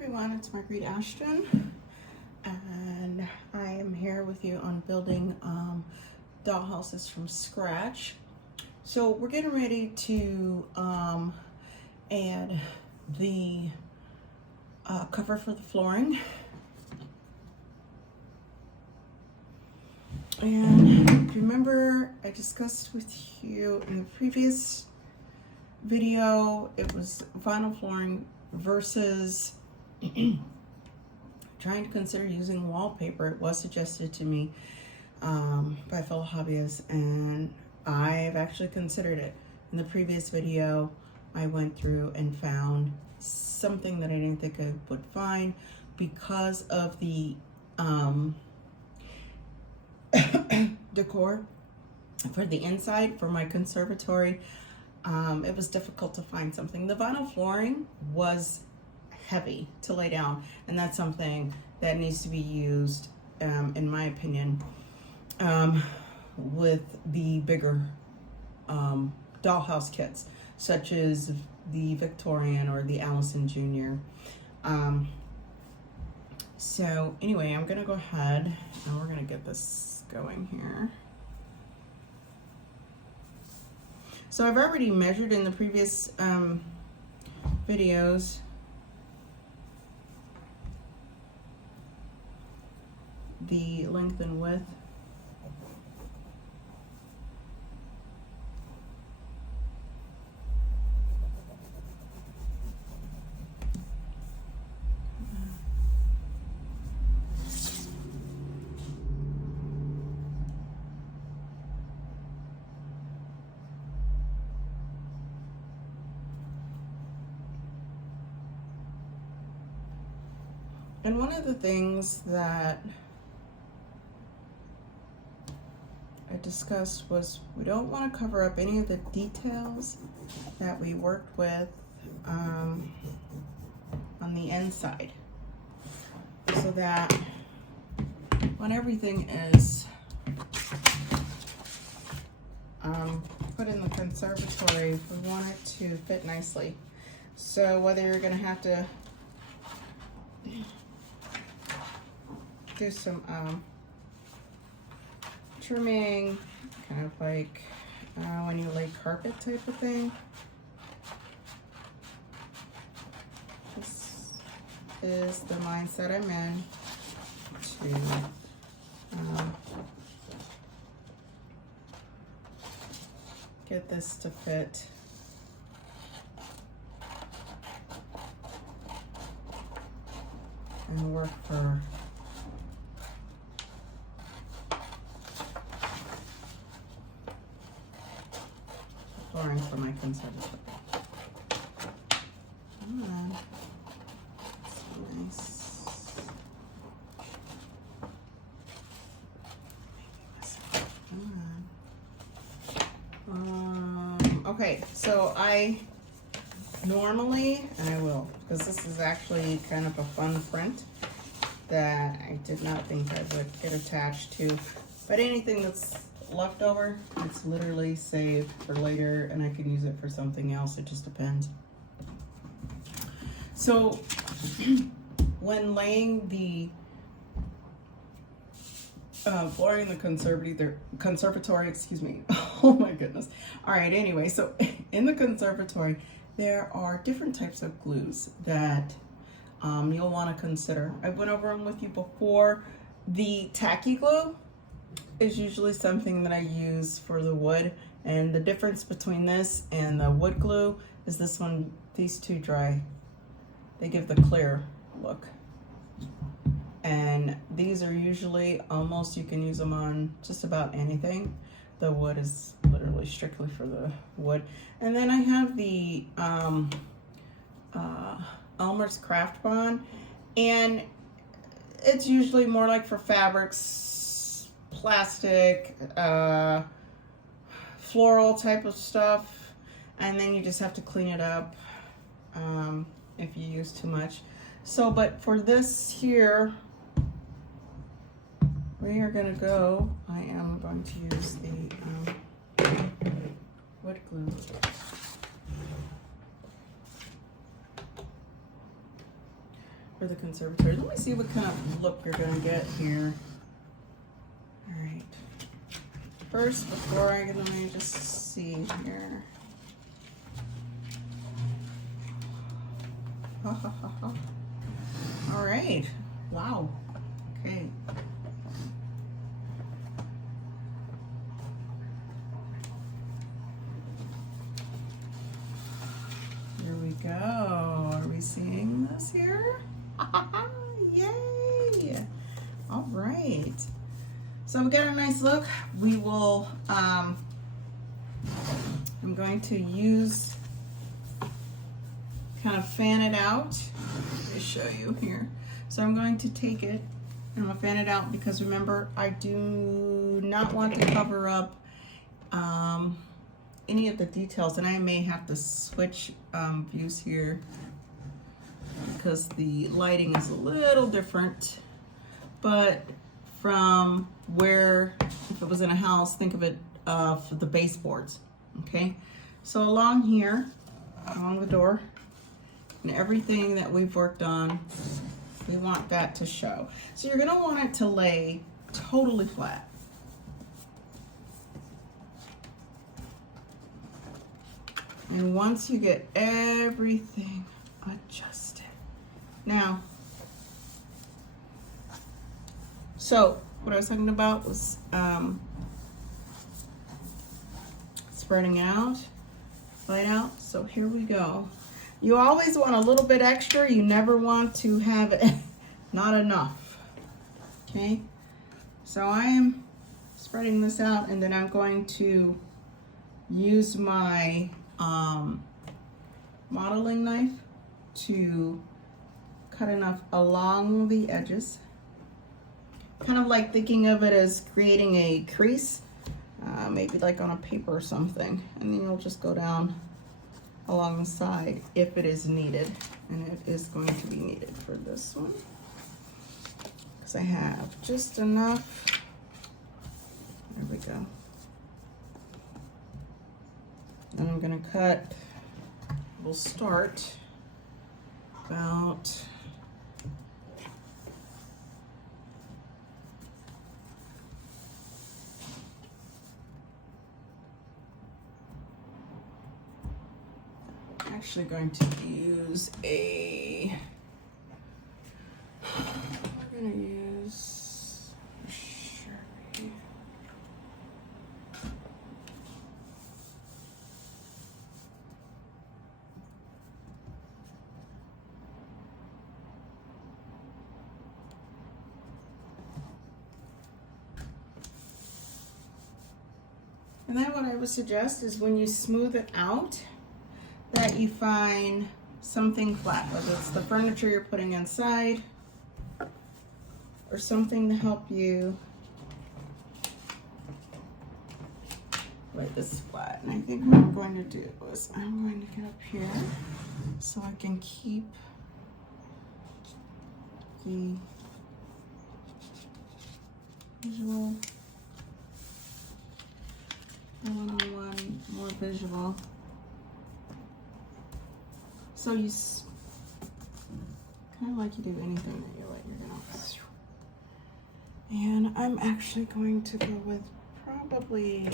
everyone, it's Marguerite Ashton, and I am here with you on building dollhouses from scratch. So we're getting ready to add the cover for the flooring. And if you remember, I discussed with you in the previous video, it was vinyl flooring versus trying to consider using wallpaper. It was suggested to me by fellow hobbyists, and I've actually considered it. In the previous video, I went through and found something that I didn't think I would find because of the decor for the inside for my conservatory. It was difficult to find something. The vinyl flooring was heavy to lay down, and that's something that needs to be used, in my opinion, with the bigger dollhouse kits, such as the Victorian or the Allison Jr. So anyway, I'm gonna go ahead and we're gonna get this going here. So I've already measured in the previous videos the length and width. And one of the things that I discussed was we don't want to cover up any of the details that we worked with on the inside, so that when everything is put in the conservatory, we want it to fit nicely. So whether you're going to have to do some trimming, kind of like when you lay carpet type of thing. This is the mindset I'm in to get this to fit and work for flooring for my conservatory. Come on. So nice. Okay, so I normally, and I will, because this is actually kind of a fun print that I did not think I would get attached to, but anything that's left over, it's literally saved for later, and I can use it for something else. It just depends. So when laying the flooring in the conservatory, excuse me. Oh my goodness. All right, anyway, so in the conservatory, there are different types of glues that you'll want to consider. I went over them with you before. The tacky glue is usually something that I use for the wood, and the difference between this and the wood glue is this one, these two dry. They give the clear look. And these are usually almost, you can use them on just about anything. The wood is literally strictly for the wood. And then I have the Elmer's Craft Bond, and it's usually more like for fabrics, plastic, floral type of stuff, and then you just have to clean it up if you use too much. So, but for this here, we are going to go, I am going to use the wood glue. for the conservatory. Let me see what kind of look you're gonna get here. All right. First, before I let me just see here. All right. Wow. Okay. Here we go. Are we seeing this here? Yay! All right. So we got a nice look. We will, I'm going to use, kind of fan it out. Let me show you here. So I'm going to take it and I'm gonna fan it out because remember, I do not want to cover up any of the details, and I may have to switch views here because the lighting is a little different. But from where, if it was in a house, think of it for the baseboards, okay? So along here, along the door, and everything that we've worked on, we want that to show. So you're gonna want it to lay totally flat. And once you get everything adjusted. Now, so what I was talking about was spreading out, light out. So here we go. You always want a little bit extra. You never want to have it not enough. Okay, so I am spreading this out, and then I'm going to use my modeling knife to cut enough along the edges, kind of like thinking of it as creating a crease, maybe like on a paper or something, and then you'll just go down along the side if it is needed, and it is going to be needed for this one because I have just enough. There we go. And I'm gonna cut, we'll start about actually going to use we're gonna use Sherry. And then what I would suggest is when you smooth it out, that you find something flat, whether it's the furniture you're putting inside or something to help you lay this flat. And I think what I'm going to do is I'm going to get up here so I can keep the visual, one more visual. So you kind of like you do anything that you like, you're gonna. And I'm actually going to go with probably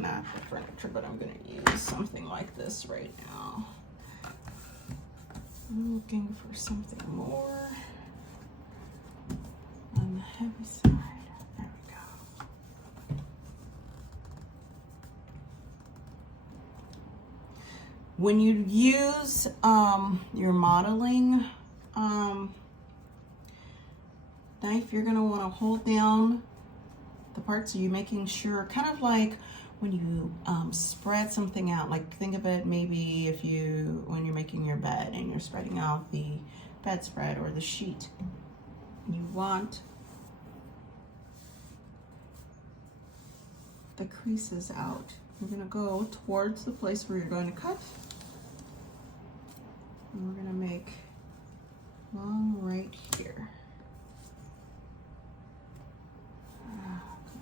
not the furniture, but I'm gonna use something like this right now. I'm looking for something more on the heavy side. There we go. When you use your modeling knife, you're going to want to hold down the parts, so you're making sure, kind of like when you spread something out, like think of it maybe if when you're making your bed and you're spreading out the bedspread or the sheet, you want the creases out. You're going to go towards the place where you're going to cut. And we're going to make one right here.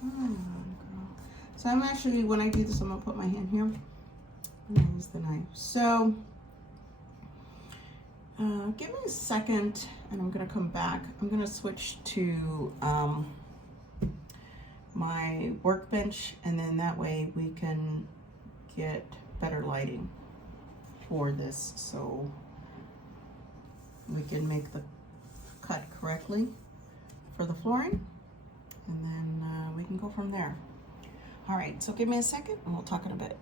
Come on, girl. So I'm actually, when I do this, I'm going to put my hand here and I use the knife. So Give me a second and I'm gonna come back. I'm gonna switch to my workbench, and then that way we can get better lighting for this so we can make the cut correctly for the flooring, and then we can go from there. All right, so give me a second and we'll talk in a bit.